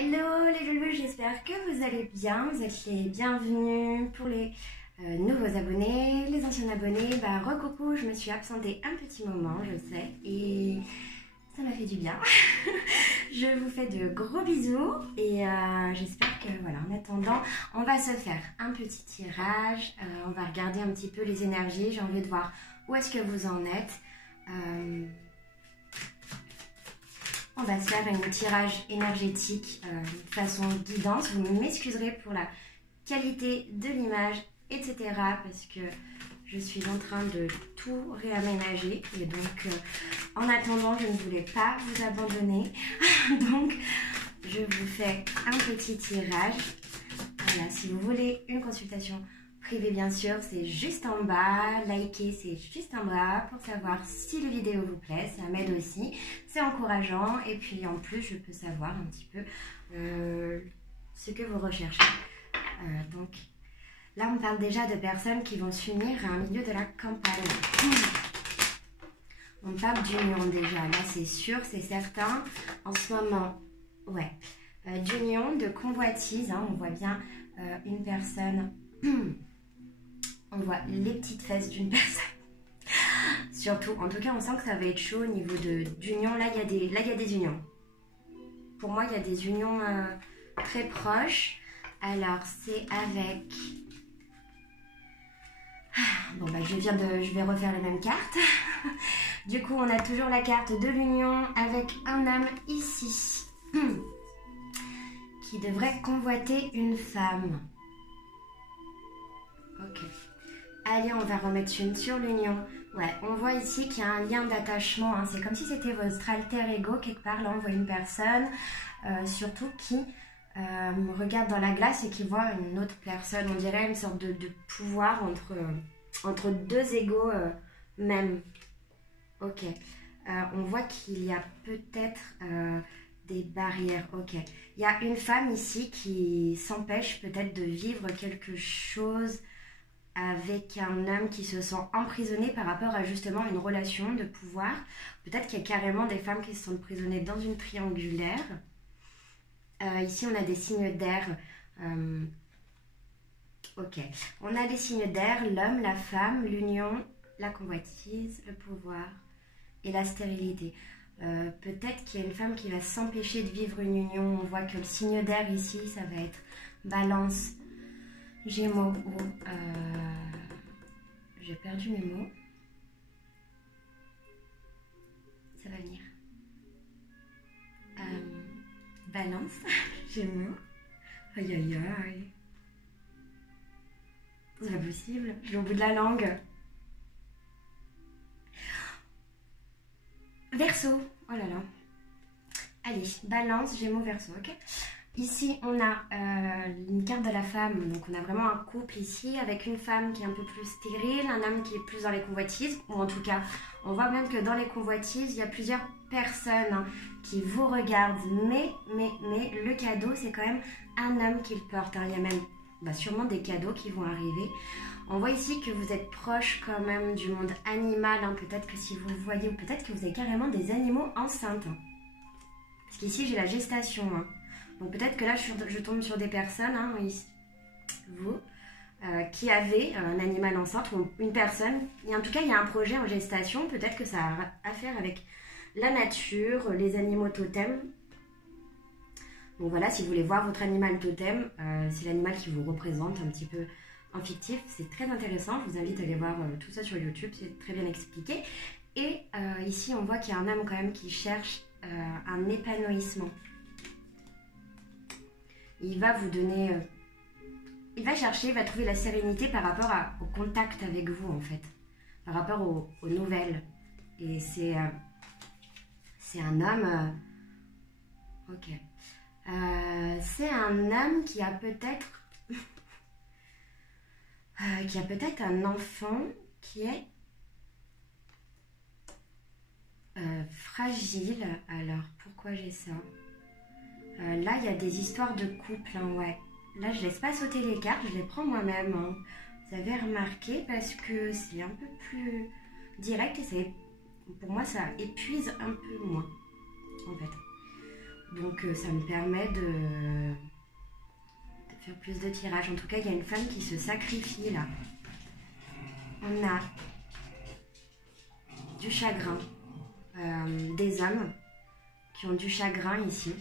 Hello les loulous, j'espère que vous allez bien, vous êtes les bienvenus pour les nouveaux abonnés, les anciens abonnés, recoucou, je me suis absentée un petit moment, je sais, et ça m'a fait du bien. Je vous fais de gros bisous et j'espère que voilà, en attendant, on va se faire un petit tirage, on va regarder un petit peu les énergies, j'ai envie de voir où est-ce que vous en êtes. On va se faire un tirage énergétique de façon guidance. Vous m'excuserez pour la qualité de l'image, etc. Parce que je suis en train de tout réaménager. Et donc, en attendant, je ne voulais pas vous abandonner. Donc, je vous fais un petit tirage. Voilà, si vous voulez une consultation privée, bien sûr, c'est juste en bas. Likez, c'est juste en bas pour savoir si les vidéos vous plaisent. Ça m'aide aussi. C'est encourageant. Et puis, en plus, je peux savoir un petit peu ce que vous recherchez. Donc, là, on parle déjà de personnes qui vont s'unir à un milieu de la campagne. On parle d'union déjà. Là, c'est sûr, c'est certain. En ce moment, ouais. D'union, de convoitise. Hein, on voit bien une personne... On voit les petites fesses d'une personne. Surtout, en tout cas, on sent que ça va être chaud au niveau d'union. Là, il y a des unions. Pour moi, il y a des unions très proches. Alors, c'est avec... Bon, je vais refaire les mêmes cartes. Du coup, on a toujours la carte de l'union avec un homme ici. Qui devrait convoiter une femme. Ok. Allez, on va remettre une sur l'union. Ouais, on voit ici qu'il y a un lien d'attachement. Hein. C'est comme si c'était votre alter ego quelque part. Là, on voit une personne, surtout qui regarde dans la glace et qui voit une autre personne. On dirait une sorte de pouvoir entre deux égos même. Ok. On voit qu'il y a peut-être des barrières. Ok. Il y a une femme ici qui s'empêche peut-être de vivre quelque chose avec un homme qui se sent emprisonné par rapport à justement une relation de pouvoir. Peut-être qu'il y a carrément des femmes qui se sentent emprisonnées dans une triangulaire. Ici, on a des signes d'air. Ok. On a des signes d'air, l'homme, la femme, l'union, la convoitise, le pouvoir et la stérilité. Peut-être qu'il y a une femme qui va s'empêcher de vivre une union. On voit que le signe d'air ici, ça va être Balance, Gémeaux ou... j'ai perdu mes mots. Ça va venir. Balance, Gémeaux. Aïe aïe aïe. C'est pas possible. Je l'ai au bout de la langue. Verseau. Oh là là. Allez, Balance, Gémeaux, Verseau, ok. Ici, on a une carte de la femme, donc on a vraiment un couple ici avec une femme qui est un peu plus stérile, un homme qui est plus dans les convoitises, ou en tout cas, on voit même que dans les convoitises, il y a plusieurs personnes qui vous regardent, mais le cadeau, c'est quand même un homme qui le porte. Hein. Il y a même sûrement des cadeaux qui vont arriver. On voit ici que vous êtes proche quand même du monde animal, hein. Peut-être que si vous le voyez, ou peut-être que vous avez carrément des animaux enceintes. Hein. Parce qu'ici, j'ai la gestation, hein. Donc peut-être que là, je tombe sur des personnes, hein, vous, qui avez un animal enceinte ou une personne. Et en tout cas, il y a un projet en gestation. Peut-être que ça a à faire avec la nature, les animaux totems. Donc voilà, si vous voulez voir votre animal totem, c'est l'animal qui vous représente un petit peu en fictif. C'est très intéressant. Je vous invite à aller voir tout ça sur YouTube. C'est très bien expliqué. Et ici, on voit qu'il y a un homme quand même qui cherche un épanouissement. Il va vous donner... il va chercher, il va trouver la sérénité par rapport au contact avec vous, en fait. Par rapport aux nouvelles. Et c'est un homme... ok. C'est un homme qui a peut-être... qui a peut-être un enfant qui est... fragile. Alors, pourquoi j'ai ça ? Là, il y a des histoires de couple, hein, ouais. Là, je laisse pas sauter les cartes, je les prends moi-même. Hein. Vous avez remarqué parce que c'est un peu plus direct et pour moi, ça épuise un peu moins, en fait. Donc ça me permet de faire plus de tirages. En tout cas, il y a une femme qui se sacrifie là. On a du chagrin. Des hommes qui ont du chagrin ici.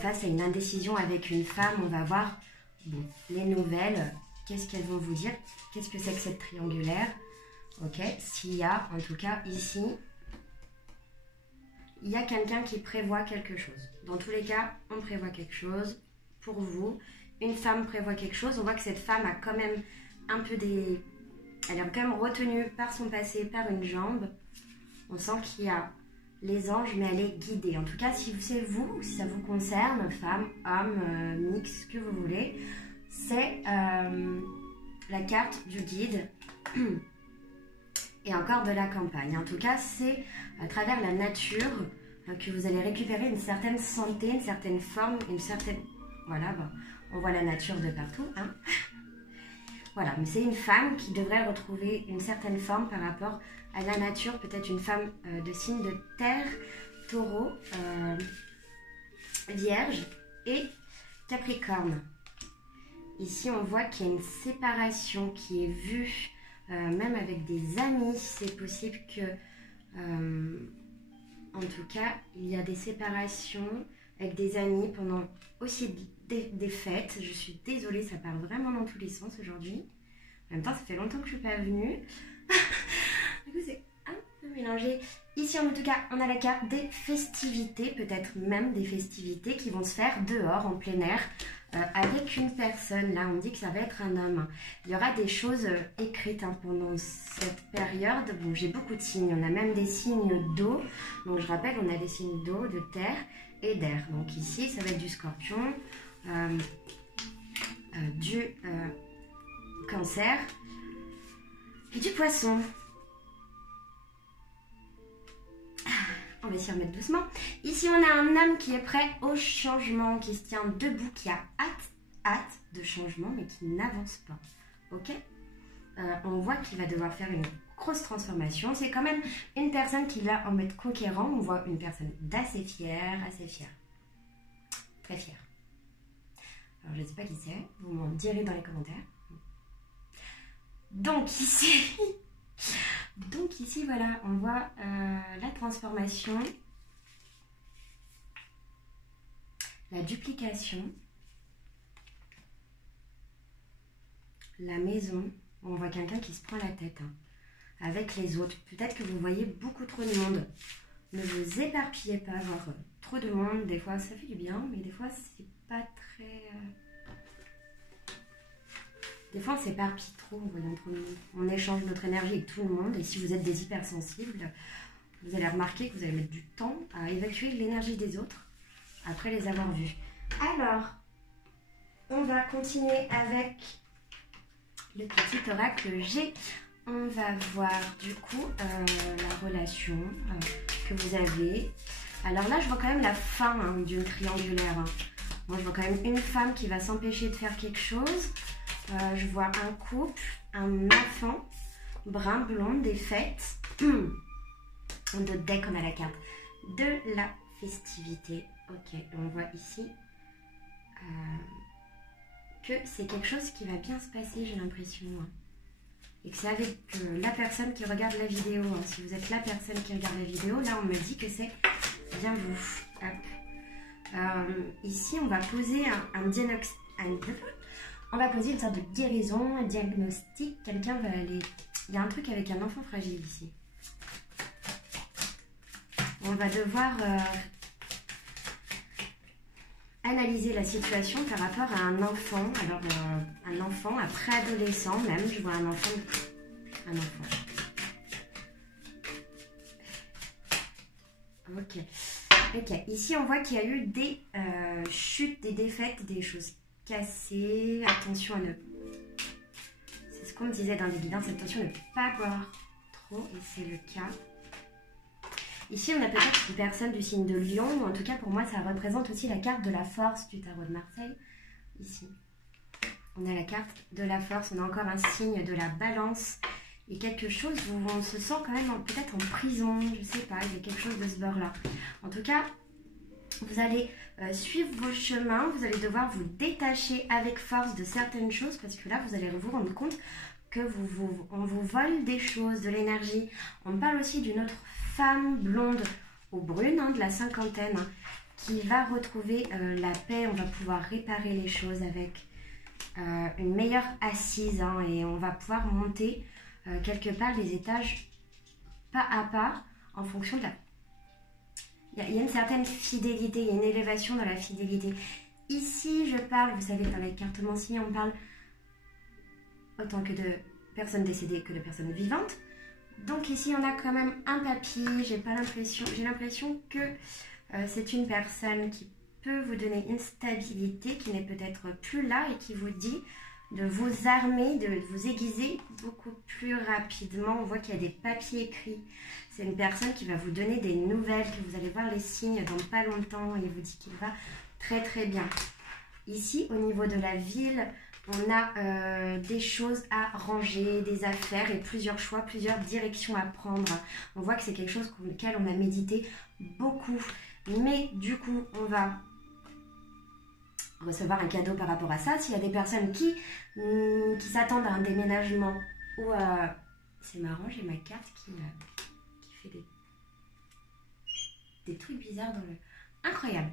Face à une indécision avec une femme, on va voir bon, les nouvelles. Qu'est-ce qu'elles vont vous dire? Qu'est-ce que c'est que cette triangulaire? Ok, s'il y a, en tout cas ici, il y a quelqu'un qui prévoit quelque chose. Dans tous les cas, on prévoit quelque chose pour vous. Une femme prévoit quelque chose. On voit que cette femme a quand même un peu des... Elle est quand même retenue par son passé, par une jambe. On sent qu'il y a les anges, mais elle est guidée. En tout cas, si c'est vous, si ça vous concerne, femme, homme, mix, ce que vous voulez, c'est la carte du guide et encore de la campagne. En tout cas, c'est à travers la nature que vous allez récupérer une certaine santé, une certaine forme, une certaine... Voilà, bon, on voit la nature de partout, hein. Voilà, mais c'est une femme qui devrait retrouver une certaine forme par rapport à la nature, peut-être une femme de signe de terre, taureau, vierge et capricorne. Ici, on voit qu'il y a une séparation qui est vue, même avec des amis. C'est possible que, en tout cas, il y a des séparations avec des amis pendant aussi des fêtes. Je suis désolée, ça part vraiment dans tous les sens aujourd'hui. En même temps, ça fait longtemps que je ne suis pas venue. Du coup, c'est un peu mélangé. Ici, en tout cas, on a la carte des festivités, peut-être même des festivités qui vont se faire dehors, en plein air, avec une personne. Là, on dit que ça va être un homme. Il y aura des choses écrites hein, pendant cette période. Bon, j'ai beaucoup de signes. On a même des signes d'eau. Donc, je rappelle, on a des signes d'eau, de terre et d'air. Donc, ici, ça va être du scorpion, du cancer et du poisson. On va s'y remettre doucement. Ici, on a un homme qui est prêt au changement, qui se tient debout, qui a hâte de changement, mais qui n'avance pas. Ok, on voit qu'il va devoir faire une grosse transformation. C'est quand même une personne qui va en mode conquérant. On voit une personne d'assez fière, très fière. Alors, je ne sais pas qui c'est. Vous m'en direz dans les commentaires. Donc ici, voilà, on voit la transformation, la duplication, la maison. On voit quelqu'un qui se prend la tête hein, avec les autres. Peut-être que vous voyez beaucoup trop de monde. Ne vous éparpillez pas, voir trop de monde. Des fois, ça fait du bien, mais des fois, c'est pas très... Des fois, on s'éparpille trop en voyant trop de monde. On échange notre énergie avec tout le monde. Et si vous êtes des hypersensibles, vous allez remarquer que vous allez mettre du temps à évacuer l'énergie des autres après les avoir vus. Alors, on va continuer avec le petit oracle G. On va voir du coup la relation que vous avez. Alors là, je vois quand même la fin hein, d'une triangulaire. Hein. Moi, je vois quand même une femme qui va s'empêcher de faire quelque chose. Je vois un couple, un enfant, brun, blond, des fêtes. En d'autres deck, on a la carte de la festivité. Ok, on voit ici que c'est quelque chose qui va bien se passer, j'ai l'impression. Hein. Et que c'est avec la personne qui regarde la vidéo. Hein. Si vous êtes la personne qui regarde la vidéo, là, on me dit que c'est bien vous. Hop. Ici, on va poser un diagnostic. On va poser une sorte de guérison, un diagnostic. Quelqu'un va aller... Il y a un truc avec un enfant fragile ici. On va devoir analyser la situation par rapport à un enfant. Alors, un enfant, un préadolescent même. Je vois un enfant. Ok. Ici, on voit qu'il y a eu des chutes, des défaites, des choses cassées. Attention à ne... C'est ce qu'on me disait dans les guidances. Attention à ne pas boire trop. Et c'est le cas. Ici, on a peut-être une personne du signe de Lion. Ou en tout cas, pour moi, ça représente aussi la carte de la force du tarot de Marseille. Ici, on a la carte de la force. On a encore un signe de la balance. et quelque chose où on se sent quand même peut-être en prison, je sais pas, il y a quelque chose de ce bord-là. En tout cas, vous allez suivre vos chemins, vous allez devoir vous détacher avec force de certaines choses parce que là, vous allez vous rendre compte que on vous vole des choses, de l'énergie. On parle aussi d'une autre femme blonde ou brune, hein, de la cinquantaine, hein, qui va retrouver la paix. On va pouvoir réparer les choses avec une meilleure assise, hein, et on va pouvoir monter quelque part les étages pas à pas en fonction de la... Il y a une certaine fidélité, il y a une élévation dans la fidélité. Ici, je parle, vous savez, dans les cartes Mancy, on parle autant que de personnes décédées que de personnes vivantes. Donc ici, on a quand même un papy. J'ai l'impression que c'est une personne qui peut vous donner une stabilité, qui n'est peut-être plus là et qui vous dit de vous armer, de vous aiguiser beaucoup plus rapidement. On voit qu'il y a des papiers écrits. C'est une personne qui va vous donner des nouvelles, que vous allez voir les signes dans pas longtemps et il vous dit qu'il va très très bien. Ici, au niveau de la ville, on a des choses à ranger, des affaires et plusieurs choix, plusieurs directions à prendre. On voit que c'est quelque chose auquel on a médité beaucoup. Mais du coup, on va recevoir un cadeau par rapport à ça. S'il y a des personnes qui s'attendent à un déménagement ou c'est marrant, j'ai ma carte qui fait des trucs bizarres dans le... Incroyable.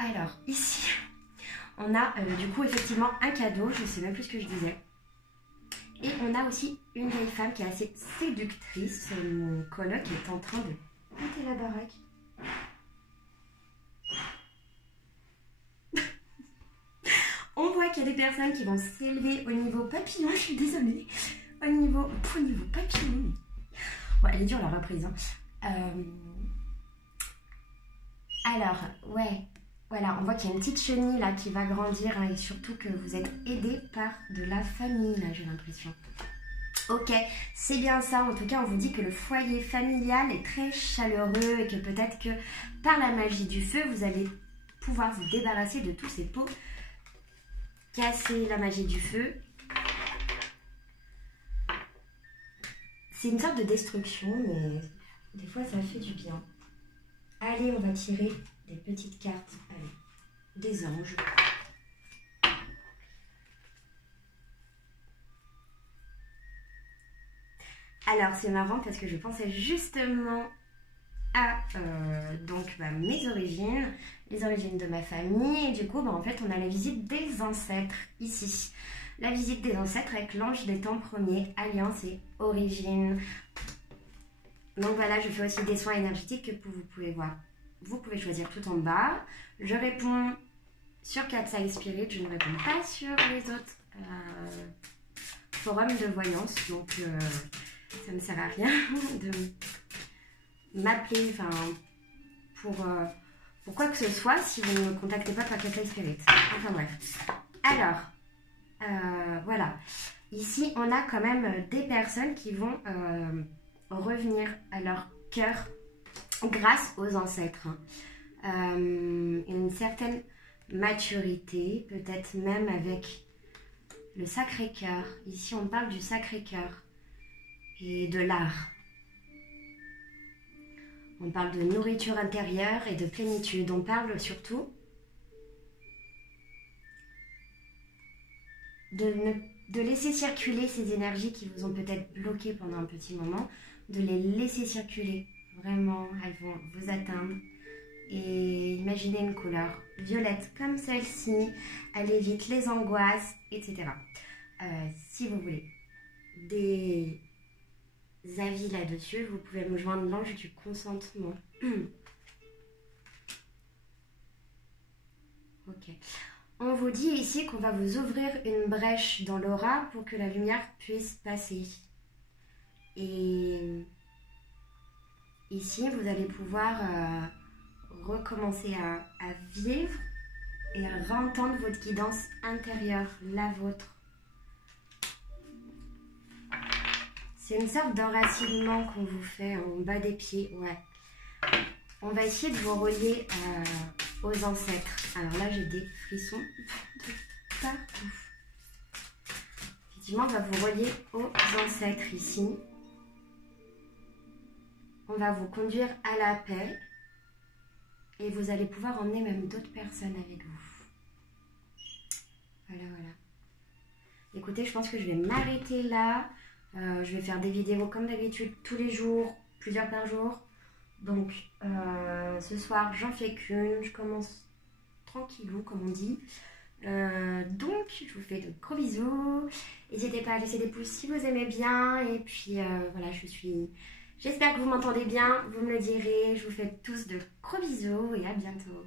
Alors, ici, on a du coup effectivement un cadeau, je ne sais même plus ce que je disais. Et on a aussi une vieille femme qui est assez séductrice. Mon coloc est en train de monter la baraque. On voit qu'il y a des personnes qui vont s'élever au niveau papillon, je suis désolée. Au niveau papillon. Ouais, elle est dure la reprise. Hein. Alors, ouais, voilà, on voit qu'il y a une petite chenille là qui va grandir, hein, et surtout que vous êtes aidé par de la famille, là, j'ai l'impression. Ok, c'est bien ça. En tout cas, on vous dit que le foyer familial est très chaleureux et que peut-être que par la magie du feu, vous allez pouvoir vous débarrasser de tous ces pots. Casser la magie du feu. C'est une sorte de destruction, mais des fois, ça fait du bien. Allez, on va tirer des petites cartes. Allez, des anges. Alors, c'est marrant parce que je pensais justement à mes origines, les origines de ma famille. Et du coup, en fait, on a la visite des ancêtres ici. La visite des ancêtres avec l'ange des temps premiers, alliance et origine. Donc voilà, je fais aussi des soins énergétiques que vous pouvez voir. Vous pouvez choisir tout en bas. Je réponds sur Katsai Spirit, je ne réponds pas sur les autres forums de voyance. Donc ça ne me sert à rien de m'appeler pour quoi que ce soit si vous ne me contactez pas par Katsai Spirit. Enfin bref. Alors, voilà. Ici, on a quand même des personnes qui vont revenir à leur cœur grâce aux ancêtres. Une certaine maturité, peut-être même avec le Sacré-Cœur. Ici, on parle du Sacré-Cœur et de l'art. On parle de nourriture intérieure et de plénitude. On parle surtout de laisser circuler ces énergies qui vous ont peut-être bloqué pendant un petit moment, de les laisser circuler. Vraiment, elles vont vous atteindre. Et imaginez une couleur violette comme celle-ci. Elle évite les angoisses, etc. Si vous voulez des avis là-dessus, vous pouvez me joindre l'ange du consentement. Ok. On vous dit ici qu'on va vous ouvrir une brèche dans l'aura pour que la lumière puisse passer. Et ici, vous allez pouvoir recommencer à vivre et à entendre votre guidance intérieure, la vôtre. C'est une sorte d'enracinement qu'on vous fait en bas des pieds, ouais. On va essayer de vous relier aux ancêtres. Alors là, j'ai des frissons de partout. Effectivement, on va vous relier aux ancêtres ici. On va vous conduire à la paix. Et vous allez pouvoir emmener même d'autres personnes avec vous. Voilà, voilà. Écoutez, je pense que je vais m'arrêter là. Je vais faire des vidéos comme d'habitude tous les jours, plusieurs par jour. Donc, ce soir, j'en fais qu'une. Je commence tranquillou, comme on dit. Donc, je vous fais de gros bisous. N'hésitez pas à laisser des pouces si vous aimez bien. Et puis, voilà, j'espère que vous m'entendez bien. Vous me le direz. Je vous fais tous de gros bisous et à bientôt.